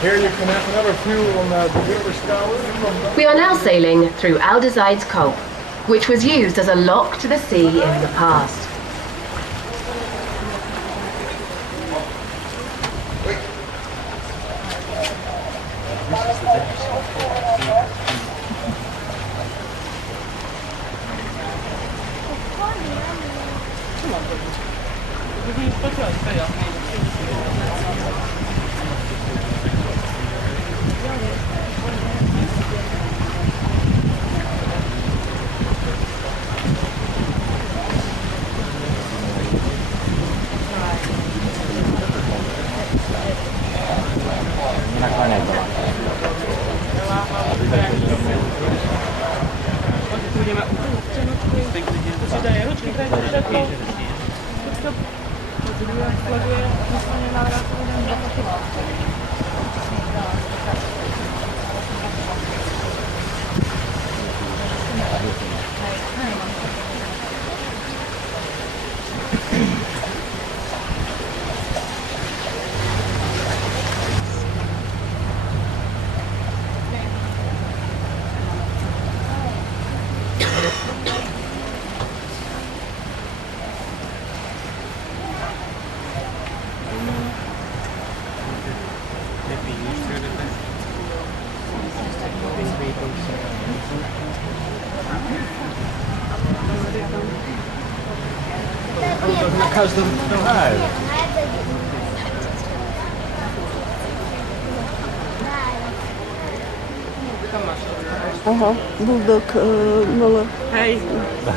Here you can have another view on the village tower. We are now sailing through Alderside's Cove, which was used as a lock to the sea in the past. Aha, bulldog mala. Hej.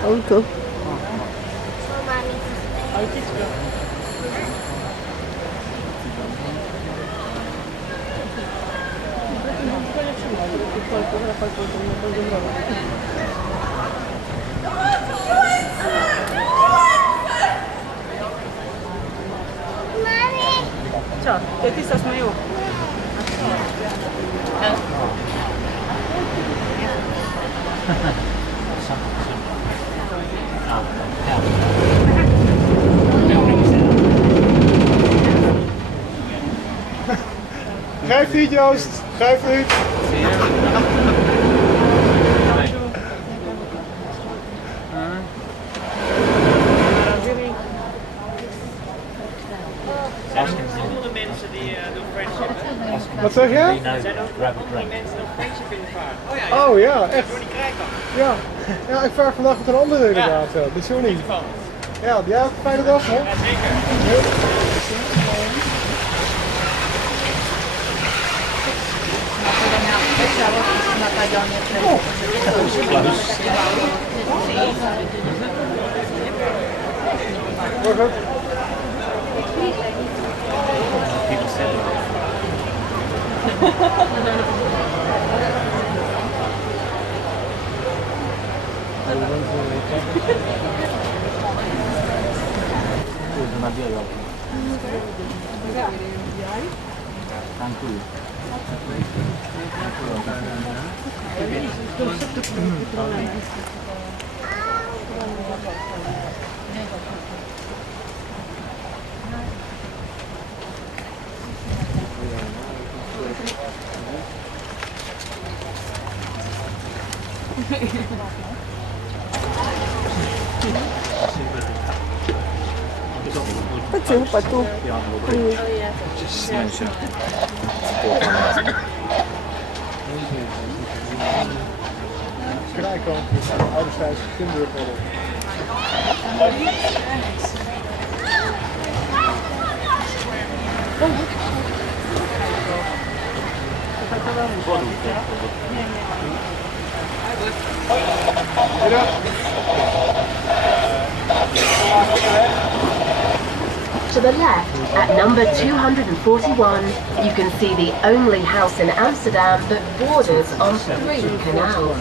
Auto. Autičko. Čo, deti sa smejú? Grijp niet, Joost. Grijp niet. Wat zeg je? Er zijn ook andere mensen nog friendship in de vaart. Oh ja, echt? Ja. Ja, ik vaar vandaag met een andere inderdaad. Ja. De Johnny. Ja, die had een fijne dag hoor. Ja, zeker. Morgen. Почему потом? Krijkamp, Ouderstijds, Timburg. To the left, at number 241, you can see the only house in Amsterdam that borders on 3 canals.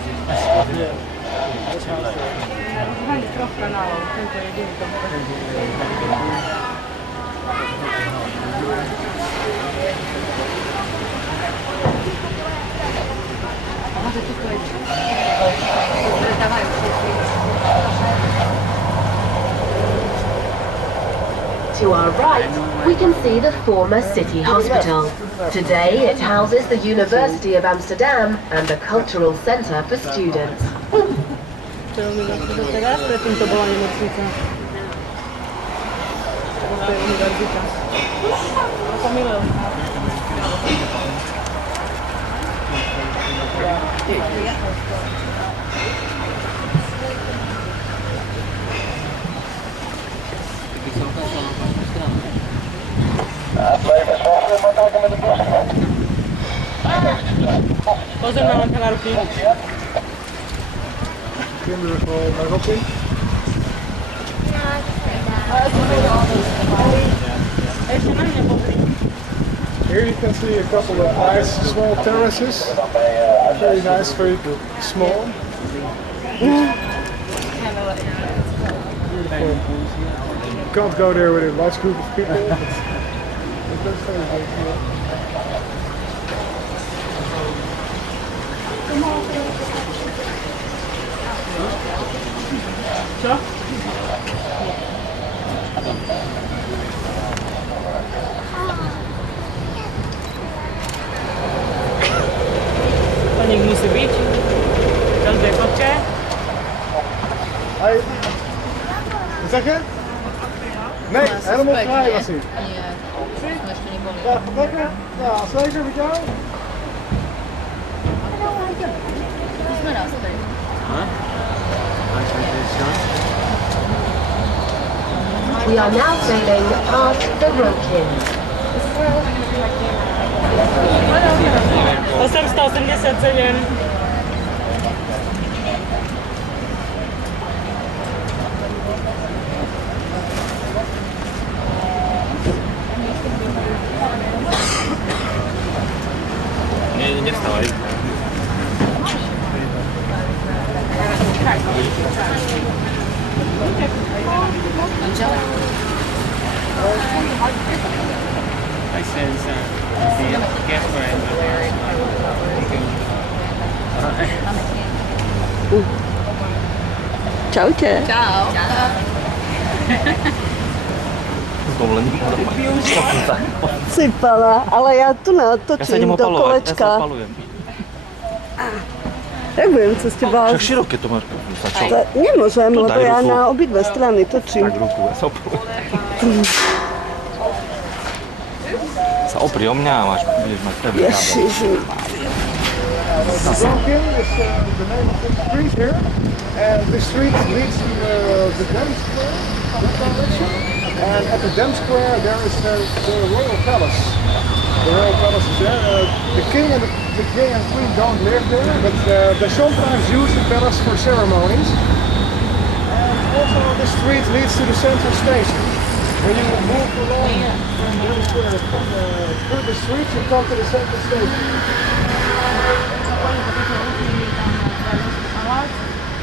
To our right, we can see the former city hospital. Today, it houses the University of Amsterdam and the cultural centre for students. Čo robí do teraz? Predtým to bola nemocnica. To je univerzita. To milé. Pozor na len ruky. Kinderen gewoon maar op in. Here you can see a couple of nice small terraces. Very nice, very small. Beautiful. You can't go there with a large group of people. That's very good. Co? To nikt musi być. Każdy kopcie. Hey. Wat zeg je? Nee, helemaal vrij was hij. Ja, gaat lekker? Ja, zeker met jou? We are now sailing past the Rokins. 887. Nie wstałeś. I sense the girlfriend of theirs. Čaute. Sypala, ale ja tu natočím do kolečka. Jak budem cez teba? Však široké to máš. Nemôžem, lebo ja na obidve strany točím. Tak ruku, ja sa oprujem. Sa opri o mňa a budeš mať tebe. Ježiši. Rokin is the name of the street here. And the street leads to the Dam Square, that direction. And at the Dam Square there is the Royal Palace. The Royal Palace is there. The king and queen don't live there, but they sometimes use the palace for ceremonies. And also the street leads to the central station. When you move along through the street, you come to the central station.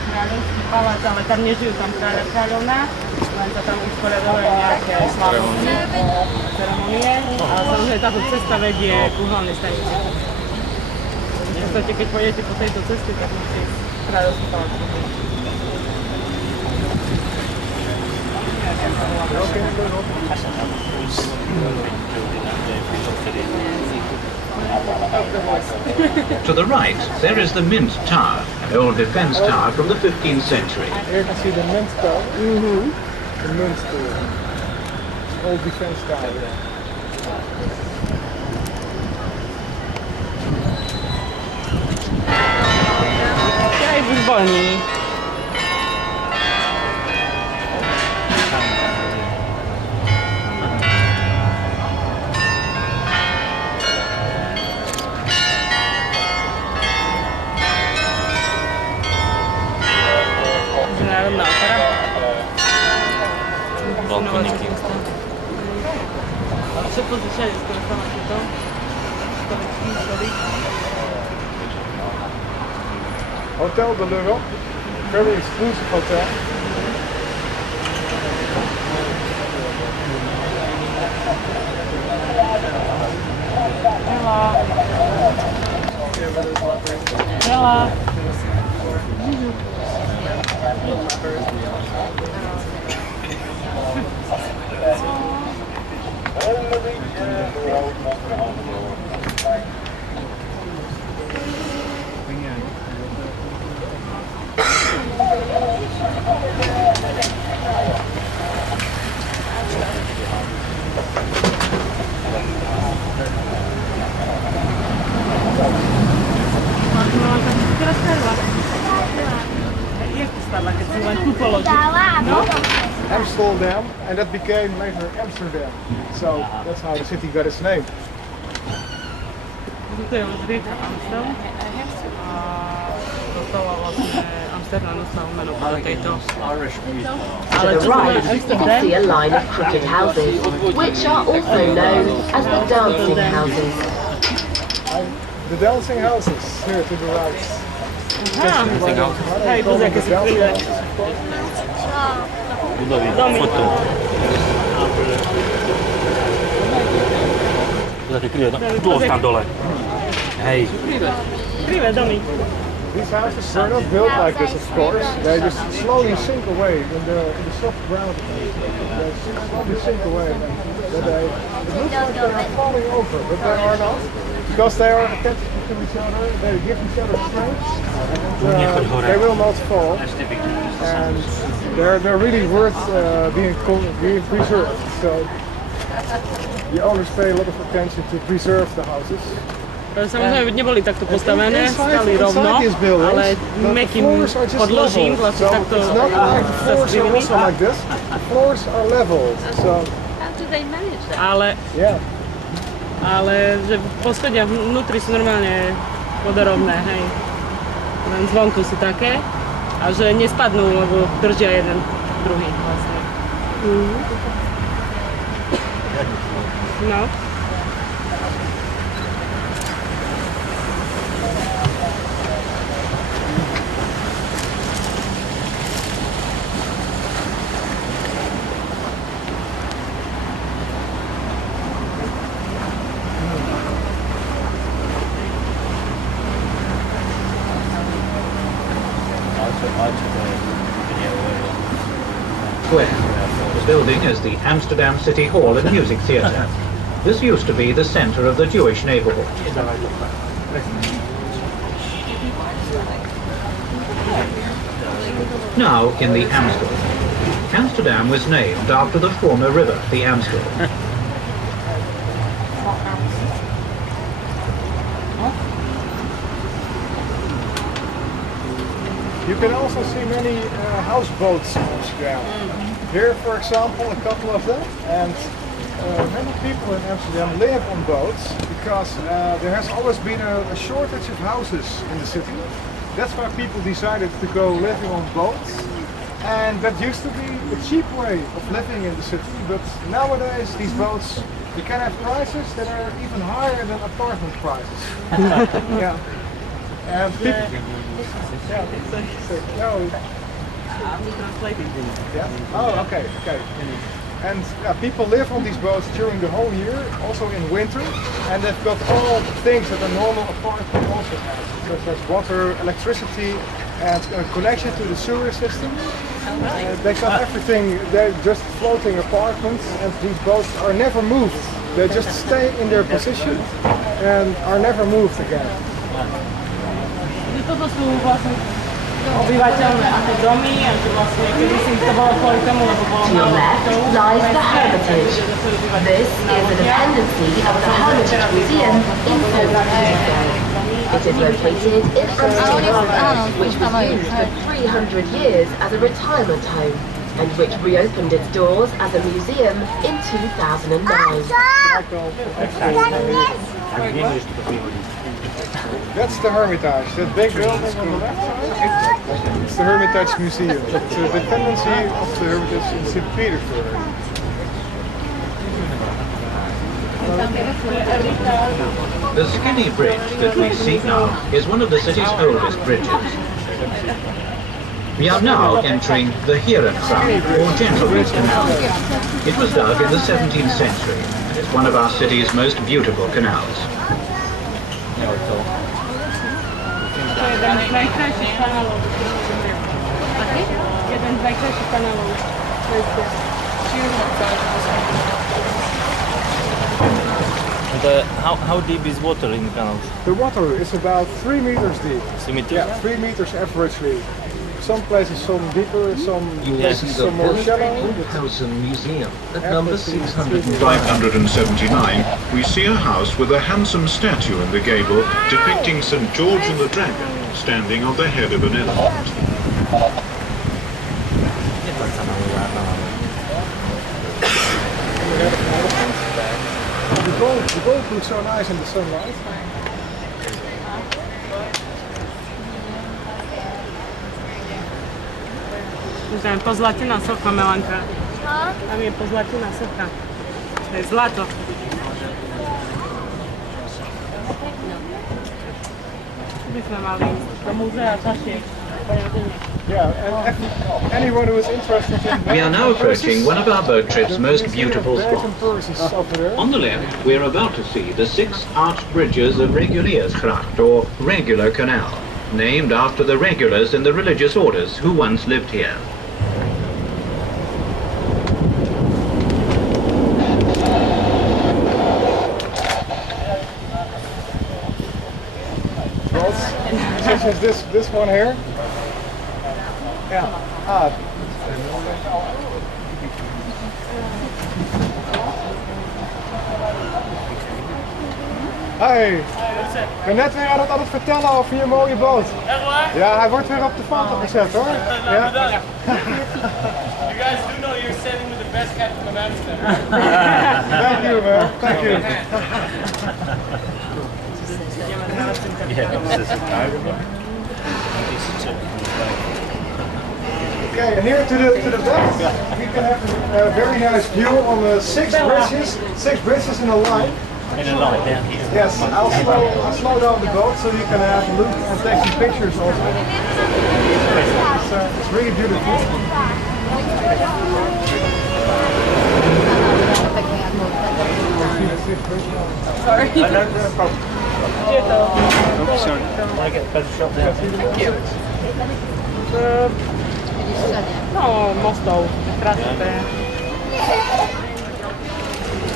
Kráľovský palác, ale tam nežijú tam kráľa kráľovná, len sa tam usporiadajú nejaké slávnosti, ceremonie a samozrejme táto cesta vedie ku hlavnej stanici. V podstate, keď pôjdete po tejto ceste, tak musíte kráľovský palác. To the right, there is the Mint Tower, an old defence tower from the 15th century. Here you can see the Mint Tower. The Mint Tower. Old defense tower. Ja ich już wolniej. Medzinárodná opera. Balkoníky. Čo pozíčali, skoro sa máte to? Stovický stolík. Hotel de l'Europe, very exclusive hotel. Hela. Hela. Amsterdam, and that became later Amsterdam. So that's how the city got its name. To je už rieka Amstel. A dostala vlastne Amsterdam dostal meno podľa tejto. Ale To the right, you can see a line of crooked houses, which are also known as the dancing houses. The dancing houses here to the right. Hej, pozri, aké sú krylé. Domy. Foto. Také kryvé, tu tam dole. Hej. Krivé domy. These houses were not built like this, of course. They just slowly sink away in the soft ground. They slowly sink away. But it looks like they are falling over, but they are not. Because they are attached to each other, they give each other strength, and they will not fall. And they're really worth being preserved. So the owners pay a lot of attention to preserve the houses. Samozrejme neboli takto postavené, stali rovno, ale mäkkým podložím vlastne takto sa skrivili. The floors are leveled. So How do they manage that? Ale že poschodia vnútri sú normálne vodorovné, hej. Len zvonku sú také a že nespadnú, lebo držia jeden druhý vlastne. No. Square. The building is the Amsterdam City Hall and Music Theatre. This used to be the centre of the Jewish neighbourhood. Now in the Amstel. Amsterdam was named after the former river, the Amstel. you can also see many houseboats in Amsterdam. Here, for example, a couple of them, and many people in Amsterdam live on boats because there has always been a shortage of houses in the city. That's why people decided to go living on boats, and that used to be a cheap way of living in the city, but nowadays these boats, you can have prices that are even higher than apartment prices. Yeah. And people, yeah. Oh, okay. And people live on these boats during the whole year, also in winter, and they've got all the things that a normal apartment also has, such as water, electricity, and a connection to the sewer system. They got everything. They're just floating apartments, and these boats are never moved. They just stay in their position and are never moved again. Toto sú vlastne obyvateľné ako domy a to vlastne kedysi to bolo kvôli tomu, lebo bolo To your left lies the Hermitage. This is a dependency of the Hermitage Museum in St. Petersburg. It is located in Amsterdam, which was used for 300 years as a retirement home, and which reopened its doors as a museum in 2009. That's the Hermitage, that big building on the left side. It's the Hermitage Museum. It's a dependency of the Hermitage in St. Petersburg. The skinny bridge that we see now is one of the city's oldest bridges. We are now entering the Heerengracht, or Gentleman's Canal. It was dug in the 17th century, and is one of our city's most beautiful canals. jeden z najkrajszych kanałów. Jeden z najkrajszych kanałów. To jest And how deep is water in the canals? The water is about 3 meters deep. 3 meters? Yeah, 3 meters averagely. Some places some deeper, some places some more shallow. Museum at number 579, we see a house with a handsome statue in the gable depicting St. George and the Dragon standing on the head of an elephant. The gold looks so nice in the sunlight. Tam je pozlatená socha, Melanka. Tam je pozlatená socha. To je zlato. Tu by sme mali do múzea Tašiek. Yeah, and anyone who is interested in... We are now approaching one of our boat trip's most beautiful spots. On the left, we're about to see the 6 arched bridges of Reguliersgracht, or Regular Canal, named after the regulars in the religious orders who once lived here. Such as this one here. Yeah. Hey, ik ben net weer aan het vertellen over je mooie boot. Echt waar? Ja, hij wordt weer op de foto gezet hoor. Ja. You guys do know you're sailing with the best captain of Amsterdam. Thank you man, thank you. Okay, and here to the left, we can have a very nice view on the 6 bridges in a line. In a line, yeah. Yes, I'll slow down the boat so you can have a look and take some pictures also. It's really beautiful. Sorry. No problem. Sorry. Want to get a better shot there? No, mostov. Krásne.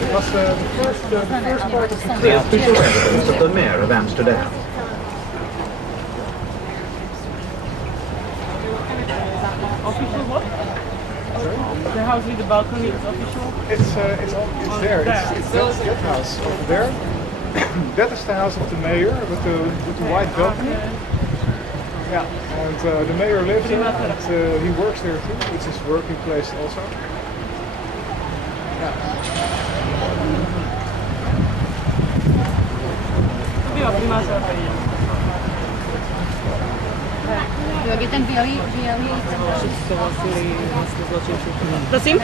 It was the first part of the The official residence of the Mayor of Amsterdam. Official what? The house with the balcony is official? It's there. It's that house over there. That is the house of the mayor with the white balcony. Yeah, and the mayor lives there, and he works there too. It's his working place also. Yeah. Jaký ten bělý Prosím?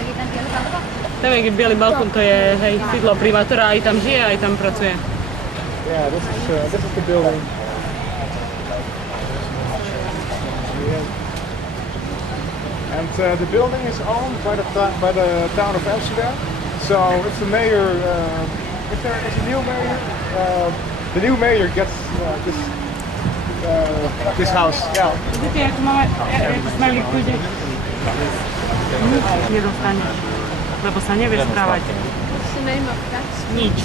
Tam je bielý balkón, to je hej, sídlo primátora, aj tam žije, aj tam pracuje. Yeah, this is the building. And the building is owned by the town of Amsterdam. So if the mayor, if there is a new mayor, the new mayor gets this house. Yeah. Vidíte, jak sme ľudí. Nič nedostaneš, lebo sa nevie správať. Nič.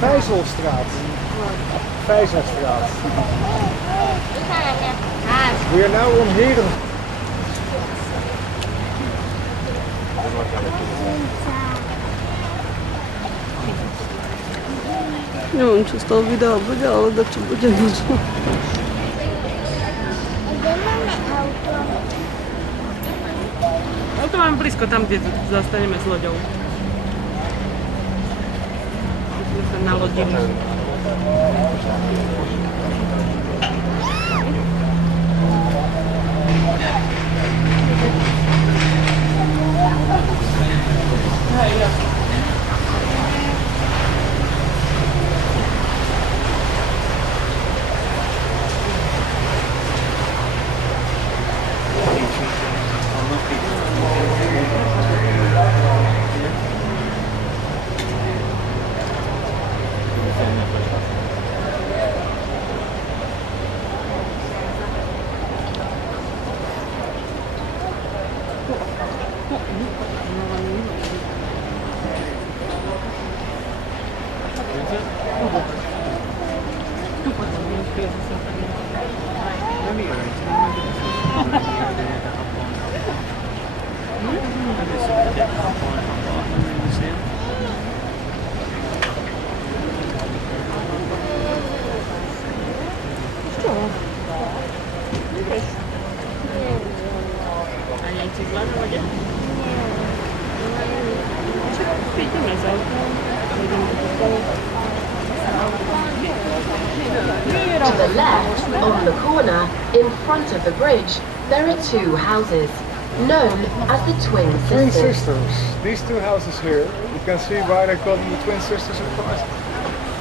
Vijzelstraat. Vijzelstraat. We are now on Heden. Neviem, čo z toho videa bude, ale dačo bude možno. No to máme blízko tam, kde zastaneme s loďou. Sme sa nalodili. Němci zvládnou lodě? Pětíme za To the left, on the corner, in front of the bridge, there are two houses, known as the Twin Twin Sisters. Sisters. These two houses here, you can see why they call them the Twin Sisters of Christ.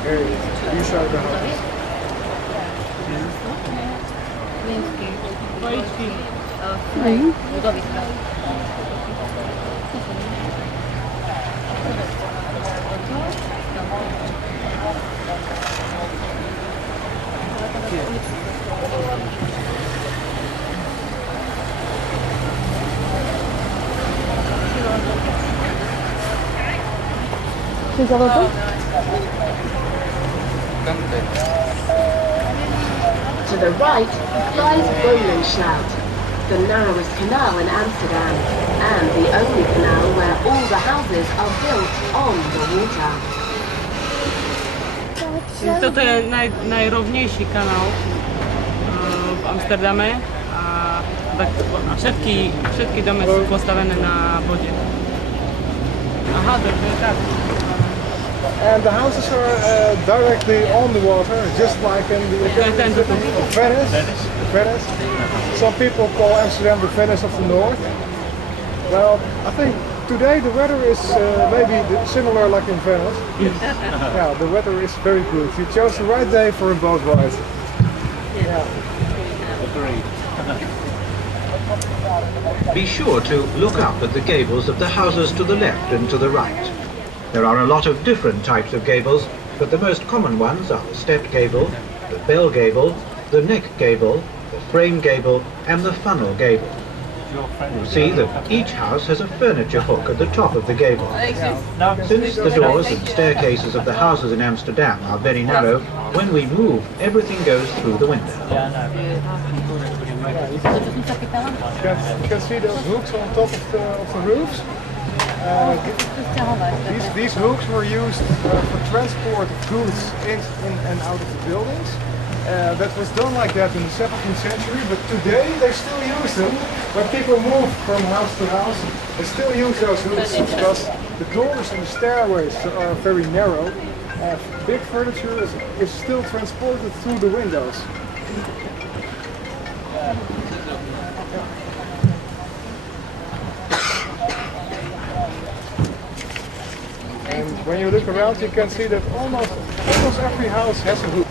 Here, these are the houses. Is dat open? To the right lies Bolenschlout, the narrowest canal in Amsterdam, and the only canal where all the houses are built on the water. Toto je najrovnejší kanál v Amsterdame a všetky domy sú postavené na vode. Aha, to je tak. And the houses are directly on the water, just like in the Italian city of Venice. Some people call Amsterdam the Venice of the North. Well, I think today the weather is maybe similar like in Venice. Yes. Yeah, the weather is very good. You chose the right day for a boat ride. Yeah. Agreed. Be sure to look up at the gables of the houses to the left and to the right. There are a lot of different types of gables, but the most common ones are the stepped gable, the bell gable, the neck gable, the frame gable, and the funnel gable. You see that each house has a furniture hook at the top of the gable. Since the doors and staircases of the houses in Amsterdam are very narrow, when we move, everything goes through the window. You can see those hooks on top of the roofs. These hooks were used for transport of goods in and out of the buildings. That was done like that in the 17th century, but today they still use them. When people move from house to house, they still use those hooks because the doors and the stairways are very narrow. Big furniture is still transported through the windows. And when you look around, you can see that almost every house has a hook.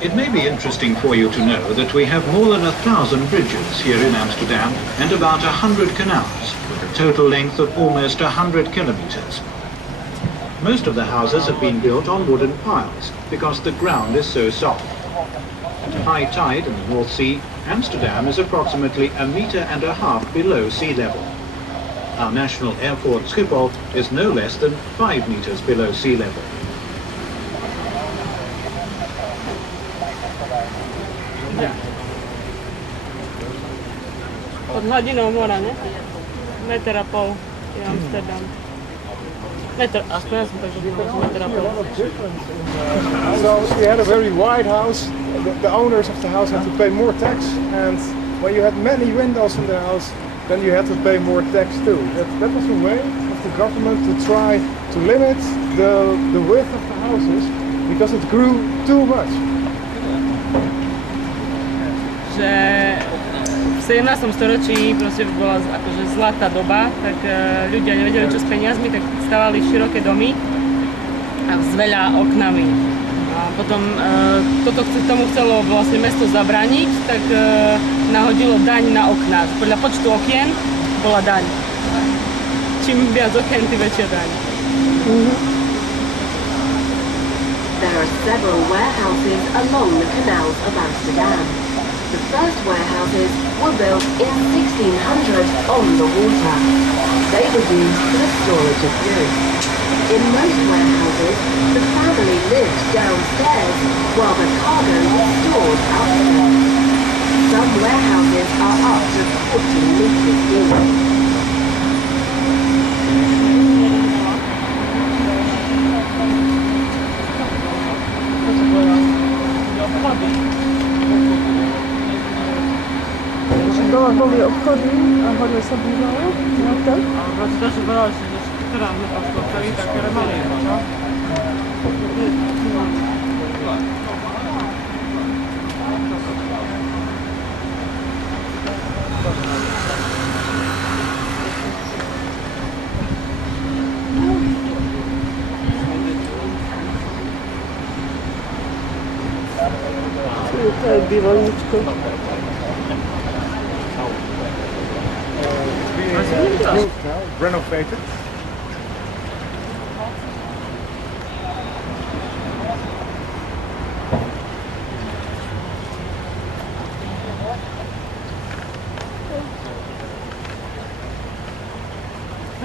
It may be interesting for you to know that we have more than 1,000 bridges here in Amsterdam and about 100 canals, with a total length of almost 100 kilometers. Most of the houses have been built on wooden piles because the ground is so soft. At high tide in the North Sea, Amsterdam is approximately 1.5 meters below sea level. Our national airport Schiphol is no less than 5 meters below sea level. Pod hladinou mora, ne? 1,5 metra je Amsterdam. Metr, aspoň ja som tak, že 1,5 metra. So if you had a very wide house, the owners of the house had to pay more tax, and when you had many windows in the house, then you had to pay more tax too. That was a way of the government to try to limit the width of the houses because it grew too much. Že v 17. storočí proste bola akože zlatá doba, tak ľudia nevedeli čo s peniazmi, tak stavali široké domy a s veľa oknami. A potom tomu chcelo vlastne mesto zabrániť, tak nahodilo daň na okná. Podľa počtu okien bola daň. Čím viac okien, tým väčšia daň. There are several warehouses along the canals of Amsterdam. The first warehouses were built in 1600 on the water. They were used for the storage of goods. In most warehouses, the family lived downstairs while the cargo was stored upstairs. Some warehouses bridges are up to 40 meters deep. Była w ogóle obchody, a hodně se bývalo, jak to? A to też wybrała się, że teraz to i tak remaluje, no? To je bývalničko. Moved now, renovated.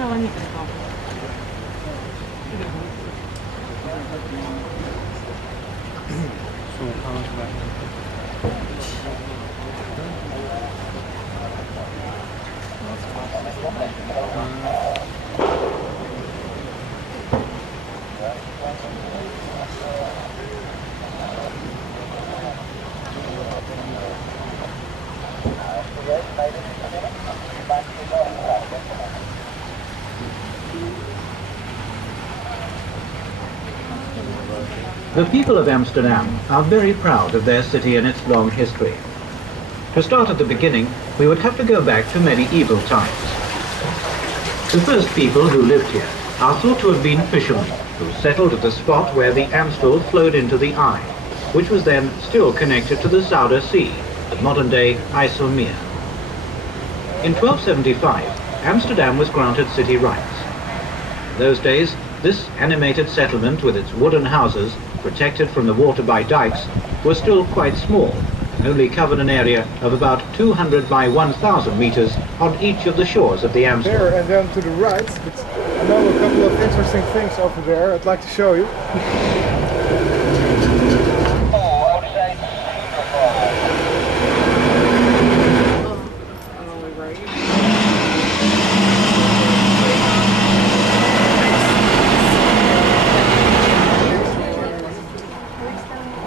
Ale nie tylko. The people of Amsterdam are very proud of their city and its long history. To start at the beginning, we would have to go back to medieval times. The first people who lived here are thought to have been fishermen who settled at the spot where the Amstel flowed into the Eye, which was then still connected to the Zuider Sea, the modern-day IJsselmeer. In 1275, Amsterdam was granted city rights. In those days, this animated settlement with its wooden houses, protected from the water by dikes, was still quite small, and only covered an area of about 200 by 1,000 meters on each of the shores of the Amstel. There and then to the right, but I know a couple of interesting things over there I'd like to show you.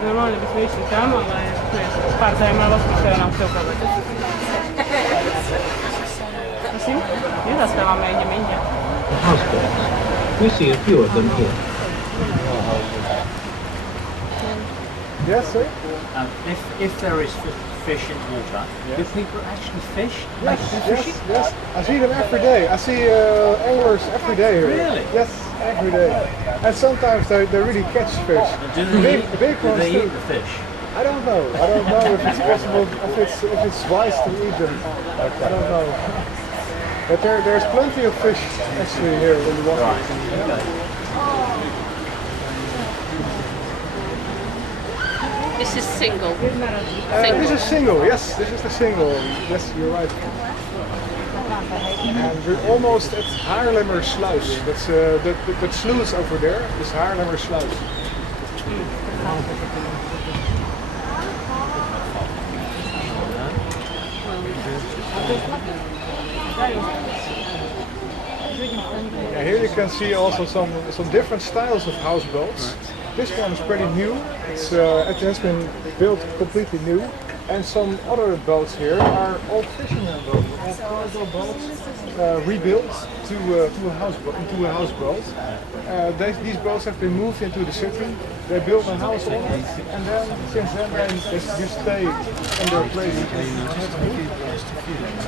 Normalnie byśmy išli tam, ale tu je pár zajímavostí, které nám chce ukázat. Prosím? Nezastáváme, jdeme jinde. Houseboats. We see a few of them here. Yes, sir? If there is fish in the water, do people actually fish? Yes, yes. I see them every day. I see anglers every day here. Really? Yes, every day. And sometimes they really catch fish. Do they, Big do ones they too. eat the fish? I don't know. I don't know if it's possible, if it's wise to eat them. I don't know. But there's plenty of fish actually here in the water. This is single. This is single, yes, this is the single. Yes, you're right. And we're almost at Haarlemmersluis. That's the sluice over there is Haarlemmersluis. Yeah, here you can see also some different styles of houseboats. This one is pretty new. It has been built completely new. And some other boats here are old fishermen boats, old cargo boats, rebuilt to a houseboat. These boats have been moved into the city. They built a house on it, and then since then they just stay in their place.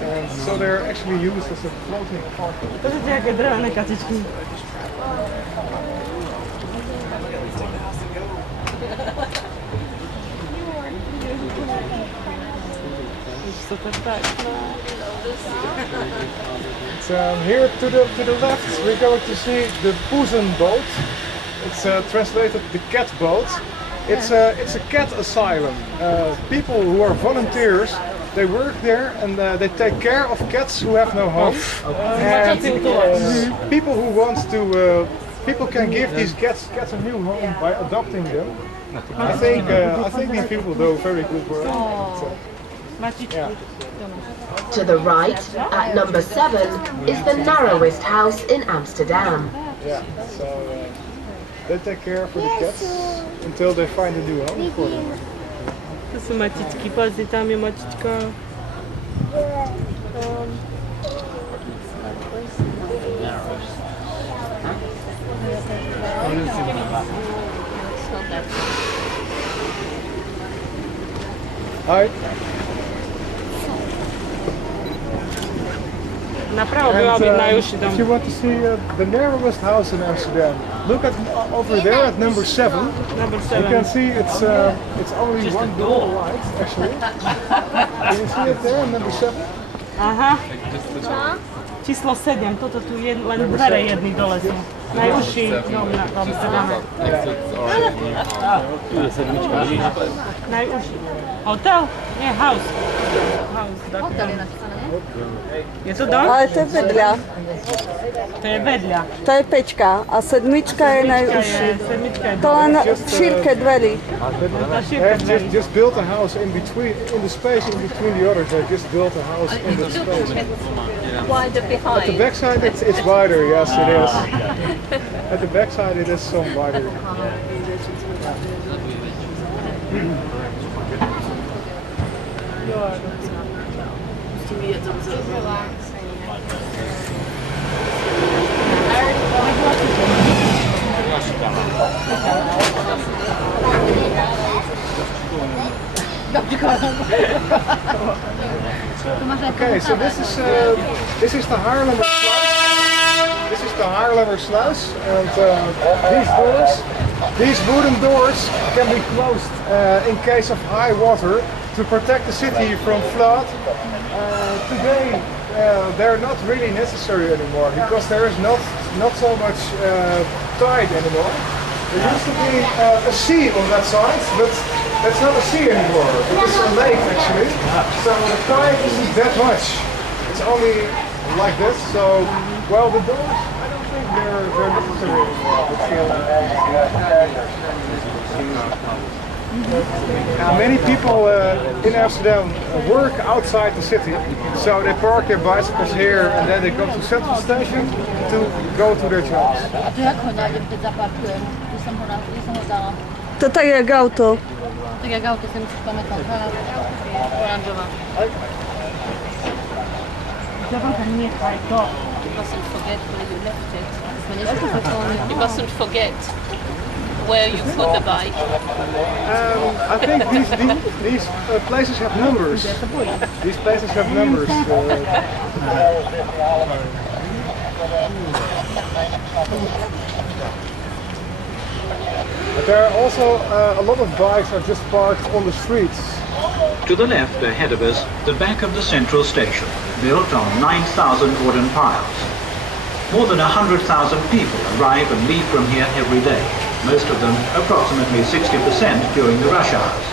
And so they're actually used as a floating apartment. Pozrite, jaké drevené kacičky. Here to the left we're going to see the Poezen boat. It's translated the cat boat. It's a cat asylum. People who are volunteers, they work there and they take care of cats who have no home. And people who want to, people can give these cats a new home by adopting them. I think these people do very good work. Matičku. To the right, at number 7, is the narrowest house in Amsterdam. Yeah, so they take care for the cats until they find a new home for them. To sú matičky, pozri, tam je matička. Hi. Napravo by mal byť najúžší dom. If you want to see the narrowest house in Amsterdam, look at over there at number 7. Number You 7. can see it's only one door wide, actually. Can you see it there, number 7? Aha. Číslo 7, toto tu je len dvere jedný dole sú. Najúžší dom na Amsterdame. Najúžší. Hotel? Nie, house. Hotel je napísané, nie? Je to dom? Ale to je vedľa. To je vedľa. To je 5 a 7 je najúžší. Sedmička je To len v šírke dverí. They just built a house in the space in between the others. They just built a house in the space. Wider behind. At the backside it's wider, yes it is. At the backside it is some wider. Okay, so this is the Haarlemmer Sluis. This is the Haarlemmer Sluis, and these wooden doors can be closed in case of high water to protect the city from flood. Today they're not really necessary anymore because there is not so much tide anymore. There used to be a sea on that side, but that's not a sea anymore. It is a lake actually. So the tide isn't that much. It's only like this. So, well, the doors, I don't think they're necessary anymore. Many people in Amsterdam work outside the city, so they park their bicycles here and then they go to Central Station to go to their jobs. To tak jak auto. Tak jak auto, si musíš pamätať. Oranžová. Nechaj to. You mustn't forget where you left it. You mustn't forget where you put the bike. I think these places have numbers. These places have numbers. But there are also a lot of bikes are just parked on the streets. To the left ahead of us, the back of the central station, built on 9,000 wooden piles. More than 100,000 people arrive and leave from here every day, most of them approximately 60% during the rush hours.